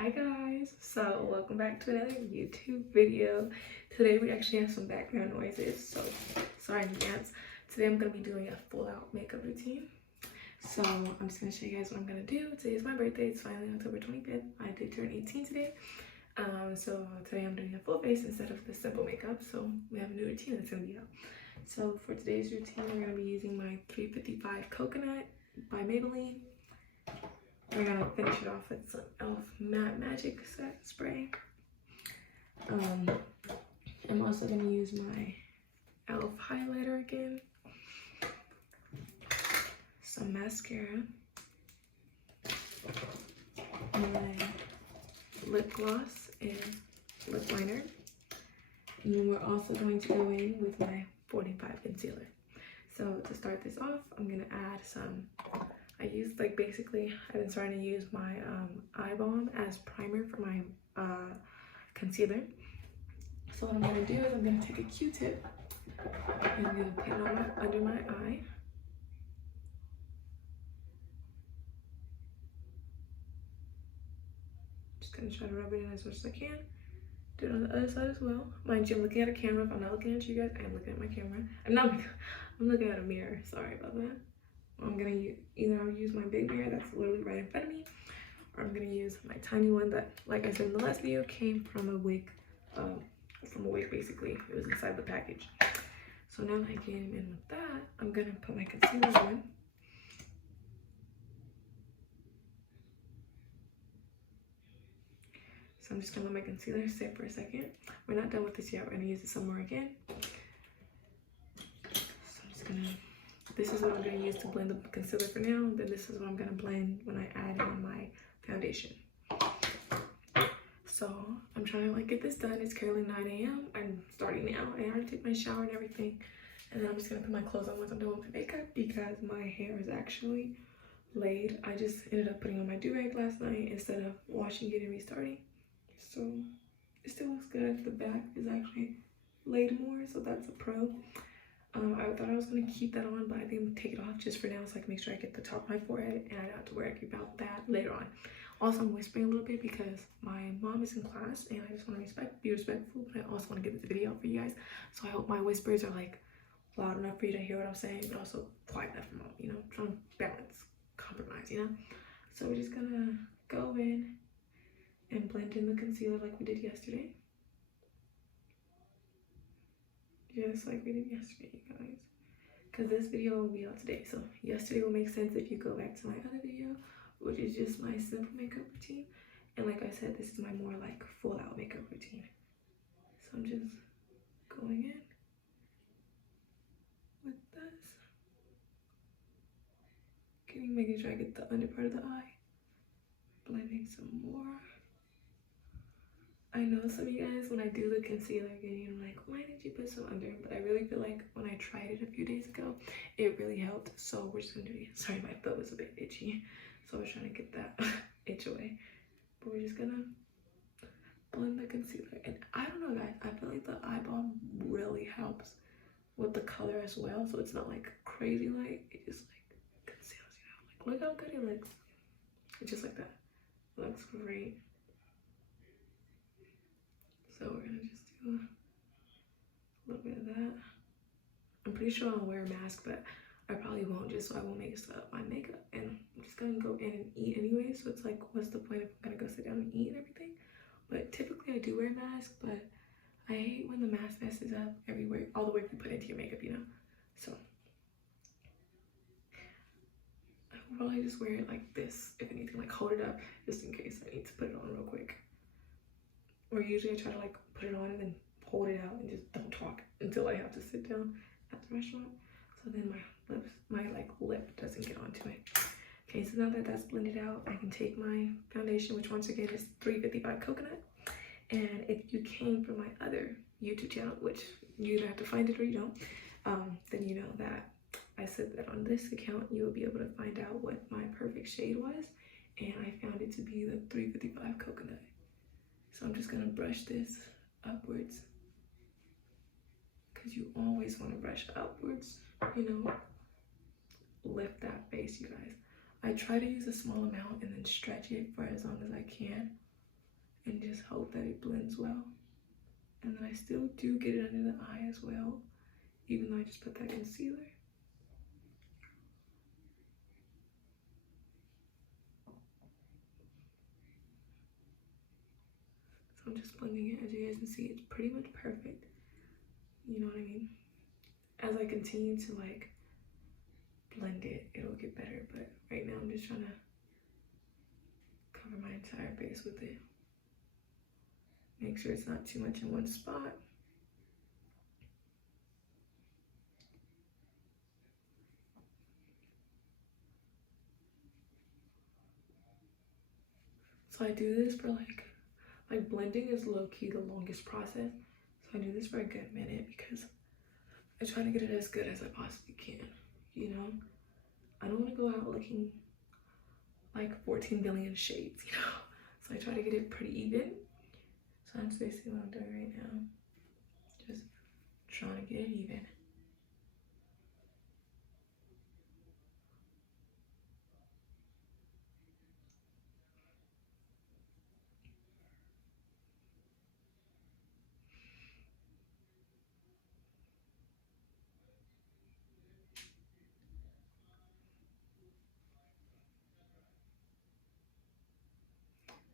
Hi guys, so welcome back to another YouTube video. Today we actually have some background noises, so sorry in advance. Today I'm going to be doing a full out makeup routine. So I'm just going to show you guys what I'm going to do. Today is my birthday, it's finally October 25th. I did turn 18 today. So today I'm doing a full face instead of the simple makeup, so we have a new routine that's going to be out. So for today's routine, we're going to be using my 355 Coconut by Maybelline. We're gonna finish it off with some e.l.f. Matte Magic Set Spray. I'm also gonna use my e.l.f. highlighter again, some mascara, and then lip gloss and lip liner. And then we're also going to go in with my 45 concealer. So to start this off, I'm gonna add some. I've been starting to use my eye balm as primer for my concealer. So what I'm gonna do is I'm gonna take a Q-tip and I'm gonna put it on under my eye. Just gonna try to rub it in as much as I can. Do it on the other side as well. Mind you, I'm looking at a camera. If I'm not looking at you guys, I am looking at my camera. I'm looking at a mirror. Sorry about that. I'm gonna either use my big mirror that's literally right in front of me, or I'm gonna use my tiny one that, like I said in the last video, came from a wig. Basically. It was inside the package. So now that I came in with that, I'm gonna put my concealer on. So I'm just gonna let my concealer sit for a second. We're not done with this yet. We're gonna use it some more again. So I'm just gonna. This is what I'm going to use to blend the concealer for now. Then this is what I'm going to blend when I add in my foundation. So I'm trying to get this done. It's currently 9 a.m. I'm starting now. I already took my shower and everything. And then I'm just going to put my clothes on once I'm done with the makeup because my hair is actually laid. I just ended up putting on my do-rag last night instead of washing it and restarting. So it still looks good. The back is actually laid more, so that's a pro. I thought I was going to keep that on, but I think I'm going to take it off just for now so I can make sure I get the top of my forehead and I don't have to worry about that later on. Also, I'm whispering a little bit because my mom is in class and I just want to be respectful, but I also want to get this video out for you guys. So I hope my whispers are loud enough for you to hear what I'm saying, but also quiet enough for mom, trying to balance, compromise, So we're just going to go in and blend in the concealer like we did yesterday. Just like we did yesterday, you guys. Because this video will be out today. So yesterday will make sense if you go back to my other video, which is just my simple makeup routine. And like I said, this is my more full out makeup routine. So I'm just going in with this. Making sure I get the under part of the eye. Blending some more. I know some of you guys, when I do the concealer again, you're like, why did you put some under? But I really feel like when I tried it a few days ago, it really helped. So we're just gonna do it. Sorry, my foot was a bit itchy. So I was trying to get that itch away. But we're just gonna blend the concealer. And I don't know, guys, I feel like the eye balm really helps with the color as well. So it's not crazy light. It just conceals, look how good it looks. It's just like that. It looks great. So we're gonna just do a little bit of that. I'm pretty sure I'll wear a mask, but I probably won't, just so I won't mix up my makeup. And I'm just gonna go in and eat anyway, so it's what's the point if I'm gonna go sit down and eat and everything? But typically I do wear a mask, but I hate when the mask messes up everywhere, all the work you put into your makeup, So I will probably just wear it like this, if anything, hold it up, just in case I need to put it on real quick. Or usually I try to put it on and then hold it out and just don't talk until I have to sit down at the restaurant. So then my lip doesn't get onto it. Okay, so now that that's blended out, I can take my foundation, which once again is 355 Coconut. And if you came from my other YouTube channel, which you either have to find it or you don't, then you know that I said that on this account, you will be able to find out what my perfect shade was. And I found it to be the 355 Coconut. So I'm just gonna brush this upwards, because you always want to brush upwards, lift that face, you guys. I try to use a small amount and then stretch it for as long as I can. and just hope that it blends well. And then I still do get it under the eye as well, even though I just put that concealer. So I'm just blending it. As you guys can see, it's pretty much perfect. You know what I mean? As I continue to like blend it, it'll get better. But right now I'm just trying to cover my entire face with it. Make sure it's not too much in one spot. So I do this for like blending is low-key the longest process. So I do this for a good minute because I try to get it as good as I possibly can, you know? I don't want to go out looking like 14 billion shades, you know? So I try to get it pretty even. So that's basically what I'm doing right now. Just trying to get it even.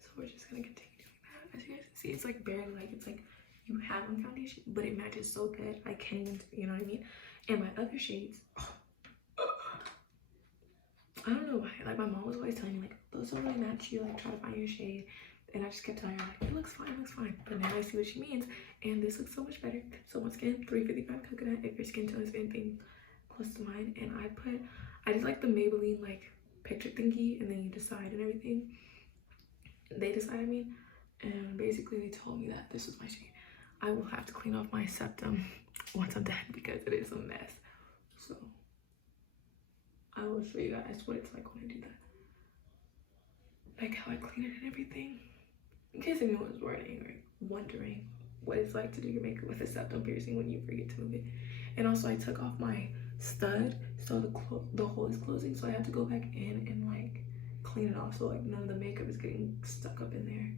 So we're just gonna continue doing that. As you guys can see, it's like barely like, it's like you have on foundation, but it matches so good. I can't even, you know what I mean? And my other shades, I don't know why. Like my mom was always telling me like, those don't really match you. Like try to find your shade. And I just kept telling her like, it looks fine, it looks fine. But now I see what she means, and this looks so much better. So once again, 355 coconut if your skin tone is anything close to mine. And I did like the Maybelline like picture thingy, and then you decide and everything. They decide, I mean, and basically they told me that this was my shade. I will have to clean off my septum once I'm done because it is a mess. So I will show you guys what it's like when I do that. Like how I clean it and everything. In case anyone was wondering what it's like to do your makeup with a septum piercing when you forget to move it. And also I took off my stud, so the hole is closing, so I have to go back in and like clean it off so like none of the makeup is getting stuck up in there,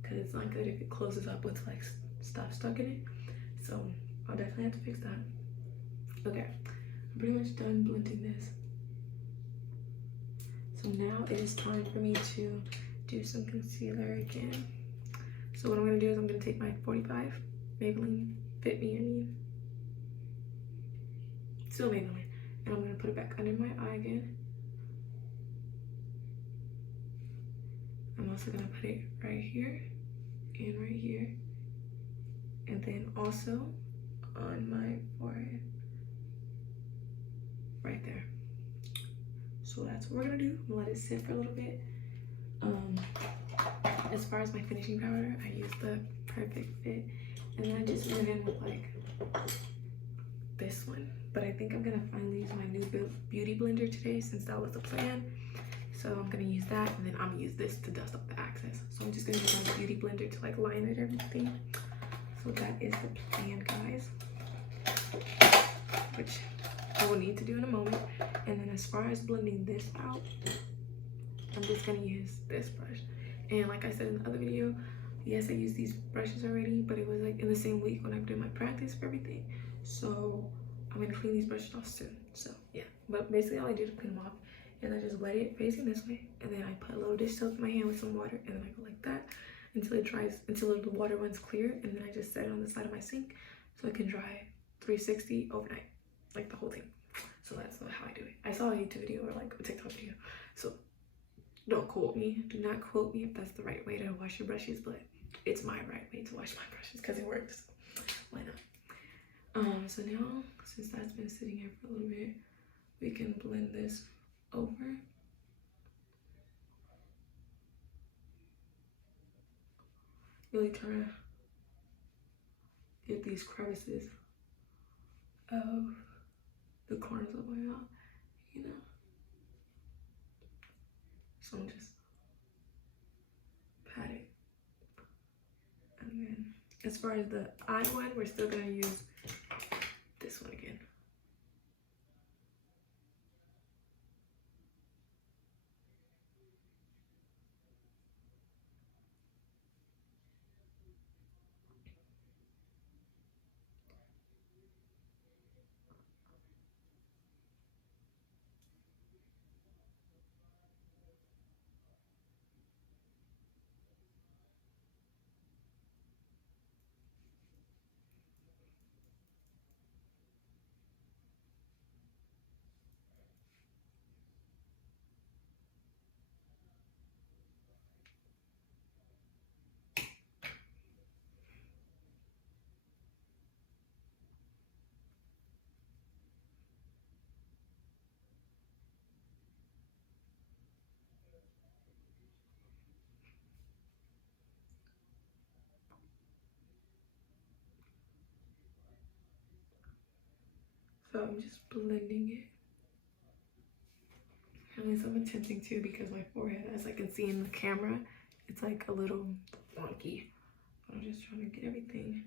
because it's not good if it closes up with like stuff stuck in it. So I'll definitely have to fix that. Okay, I'm pretty much done blending this. So now it is time for me to do some concealer again. So what I'm gonna do is I'm gonna take my 45 Maybelline Fit Me, I mean, still Maybelline, and I'm gonna put it back under my eye again. I'm also gonna put it right here and right here, and then also on my forehead, right there. So that's what we're gonna do. I'm gonna let it sit for a little bit. As far as my finishing powder, I use the Perfect Fit, and then I just went in with like this one. But I think I'm gonna finally use my new beauty blender today, since that was the plan. So I'm gonna use that, and then I'm gonna use this to dust up the excess. So I'm just gonna use my beauty blender to like line it and everything. So that is the plan, guys, which I will need to do in a moment. And then as far as blending this out, I'm just gonna use this brush. And like I said in the other video, yes, I used these brushes already, but it was like in the same week when I did my practice for everything. So I'm gonna clean these brushes off soon. So yeah, but basically all I did was clean them off, and I just wet it facing this way, and then I put a little dish soap in my hand with some water, and then I go like that until it dries, until the water runs clear, and then I just set it on the side of my sink so it can dry 360 overnight, like the whole thing. So that's how I do it. I saw a YouTube video or like a TikTok video, so don't quote me. Do not quote me if that's the right way to wash your brushes, but it's my right way to wash my brushes because it works. Why not? So now, since that's been sitting here for a little bit, we can blend this over. Really trying to get these crevices of the corners of my eye, you know? So I'm just pat it. And then as far as the eye one, we're still gonna use this one again. So I'm just blending it. At least I'm attempting to, because my forehead, as I can see in the camera, it's like a little wonky. I'm just trying to get everything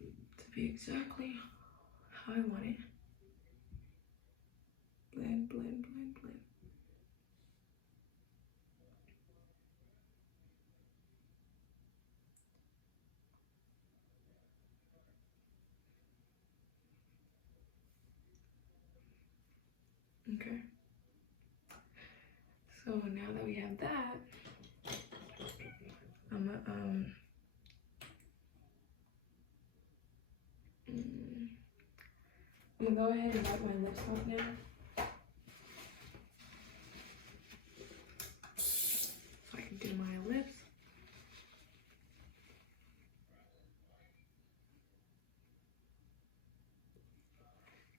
to be exactly how I want it. Blend, blend, blend, blend. Okay. So now that we have that, I'm gonna go ahead and wipe my lips off now. So I can do my lips.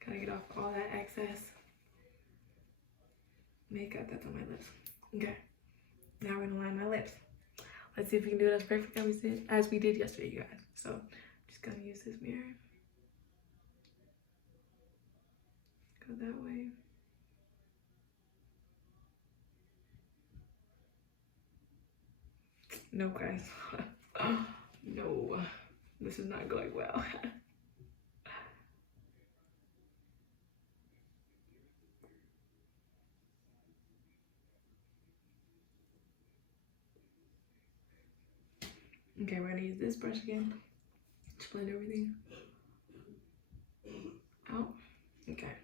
Gotta get off all that excess makeup that's on my lips. Okay, now we're gonna line my lips. Let's see if we can do it as perfect as we did yesterday, you guys. So I'm just gonna use this mirror. Go that way. No, guys. No, this is not going well. Okay, we're gonna use this brush again to blend everything out. Okay,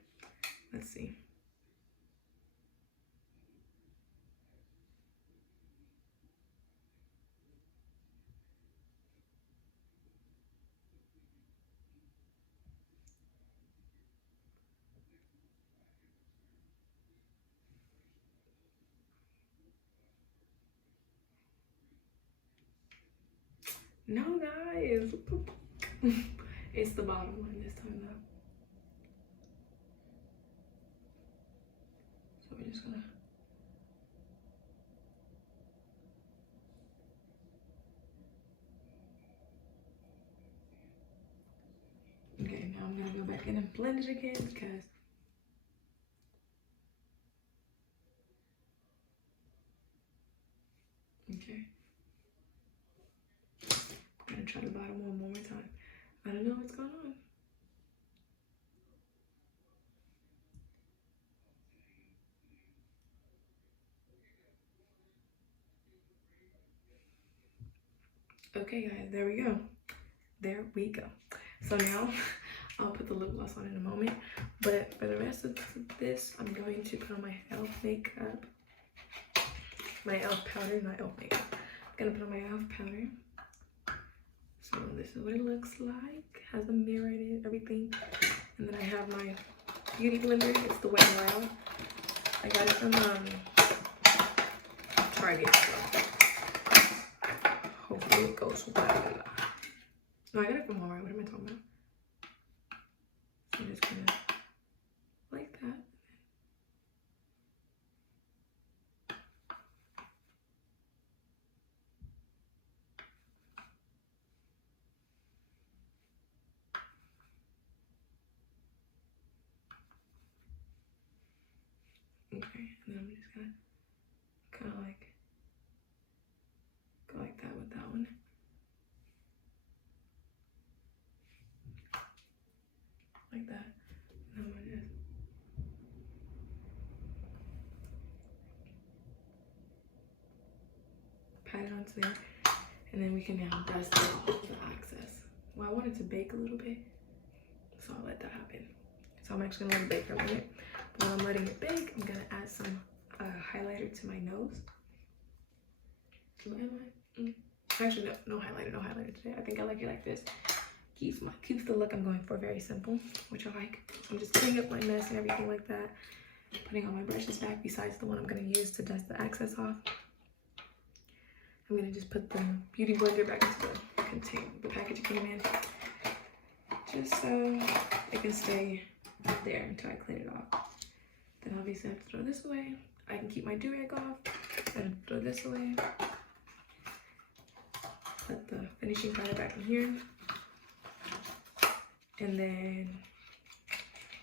let's see. No, guys. It's the bottom one this time though. So we're just gonna. Okay, now I'm gonna go back in and blend it again because. Okay. I'm gonna try the bottom one more time. I don't know what's going on. Okay, guys, there we go. There we go. So now I'll put the lip gloss on in a moment. But for the rest of this, I'm going to put on my e.l.f. makeup. My e.l.f. powder, not e.l.f. makeup. I'm gonna put on my e.l.f. powder. So this is what it looks like. Has a mirror in it, everything. And then I have my beauty blender. It's the Wet n Wild. I got it from Target. So hopefully it goes well. No, I got it from Walmart. What am I talking about? So I'm just gonna like that. Okay, and then I'm just gonna kind of like go like that with that one. Like that. And I'm gonna just pat it onto there. And then we can now dust off the excess. Well, I want it to bake a little bit, so I'll let that happen. So I'm actually gonna let it bake for a minute. While I'm letting it bake, I'm gonna add some highlighter to my nose. What am I? Actually, no highlighter, no highlighter today. I think I like it like this. Keeps the look I'm going for very simple, which I like. I'm just cleaning up my mess and everything like that. Putting all my brushes back besides the one I'm gonna use to dust the excess off. I'm gonna just put the beauty blender back into the container, the package it came in, just so it can stay there until I clean it off. Then obviously I have to throw this away. I can keep my do-rag off, then throw this away. Put the finishing powder back in here. And then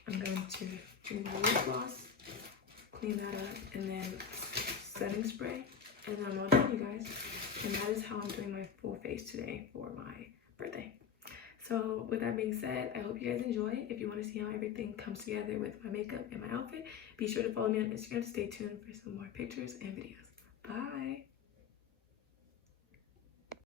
I'm going to do my lip gloss, clean that up, and then setting spray. And then I'm all done, you guys. And that is how I'm doing my full face today for my birthday. So with that being said, I hope you guys enjoy. If you want to see how everything comes together with my makeup and my outfit, be sure to follow me on Instagram to stay tuned for some more pictures and videos. Bye!